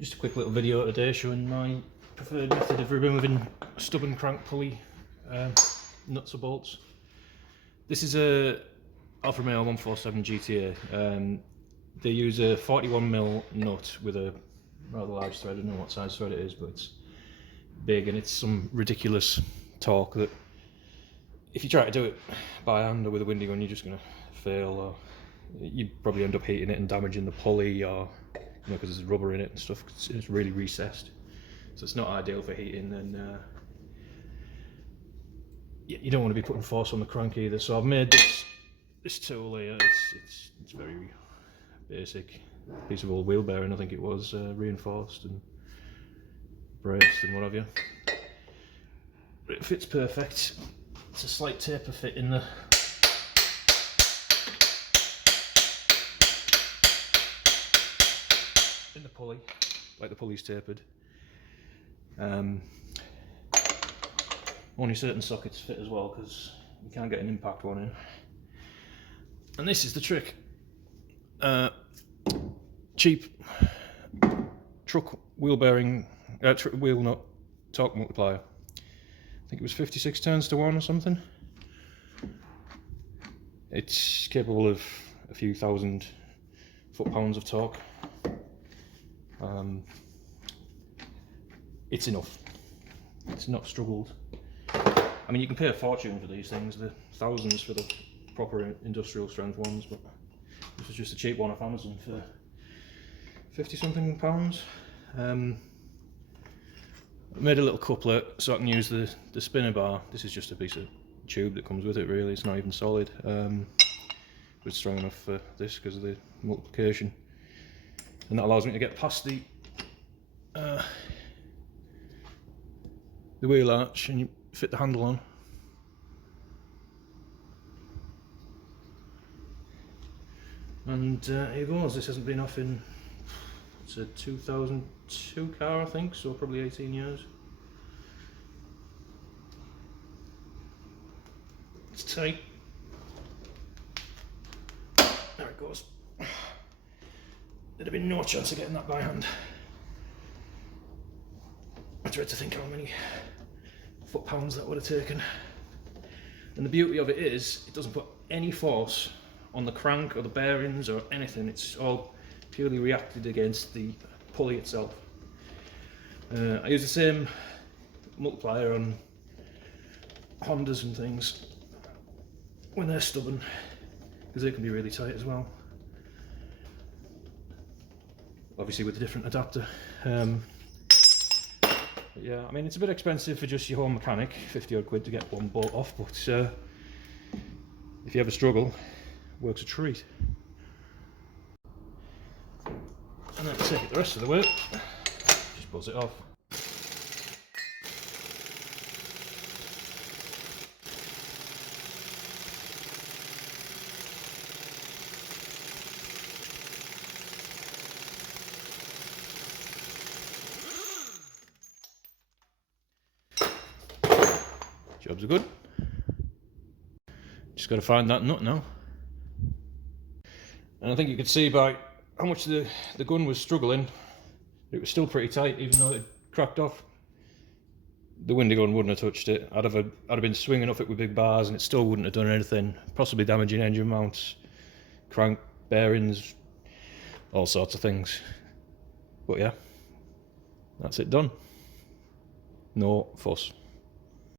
Just a quick little video today showing my preferred method of removing stubborn crank pulley nuts or bolts. This is a Alfa Romeo 147 GTA. They use a 41mm nut with a rather large thread. I don't know what size thread it is, but it's big and it's some ridiculous torque that if you try to do it by hand or with a windy gun, you're just going to fail, or you probably end up heating it and damaging the pulley, or because there's rubber in it and stuff. It's really recessed, so it's not ideal for heating, and you don't want to be putting force on the crank either. So I've made this tool here. It's very basic piece of old wheel bearing, I think it was, reinforced and braced and what have you. But it fits perfect. It's a slight taper fit in the pulley, like the pulley's tapered. Only certain sockets fit as well, because you can't get an impact one in. And this is the trick. Cheap truck wheel bearing, wheel nut torque multiplier. I think it was 56 turns to 1 or something. It's capable of a few thousand foot-pounds of torque. It's enough. It's not struggled. I mean, you can pay a fortune for these things, the thousands for the proper industrial strength ones, but this was just a cheap one off Amazon for 50-something pounds. I made a little couplet so I can use the spinner bar. This is just a piece of tube that comes with it, really. It's not even solid, but it's strong enough for this because of the multiplication, and that allows me to get past the wheel arch, and you fit the handle on. And here goes. This hasn't been off in, it's a 2002 car, I think, so probably 18 years. It's tight. There it goes. There'd have been no chance of getting that by hand. I tried to think how many foot-pounds that would have taken. And the beauty of it is, it doesn't put any force on the crank or the bearings or anything. It's all purely reacted against the pulley itself. I use the same multiplier on Hondas and things when they're stubborn, because they can be really tight as well. Obviously with a different adapter. But yeah, I mean, it's a bit expensive for just your home mechanic, 50 odd quid to get one bolt off, but if you ever struggle, works a treat. And then take it the rest of the way, just buzz it off. Jobs are good. Just got to find that nut now. And I think you could see by how much the gun was struggling, it was still pretty tight, even though it cracked off. The windy gun wouldn't have touched it. I'd have been swinging off it with big bars, and it still wouldn't have done anything. Possibly damaging engine mounts, crank, bearings, all sorts of things. But yeah, that's it done. No fuss.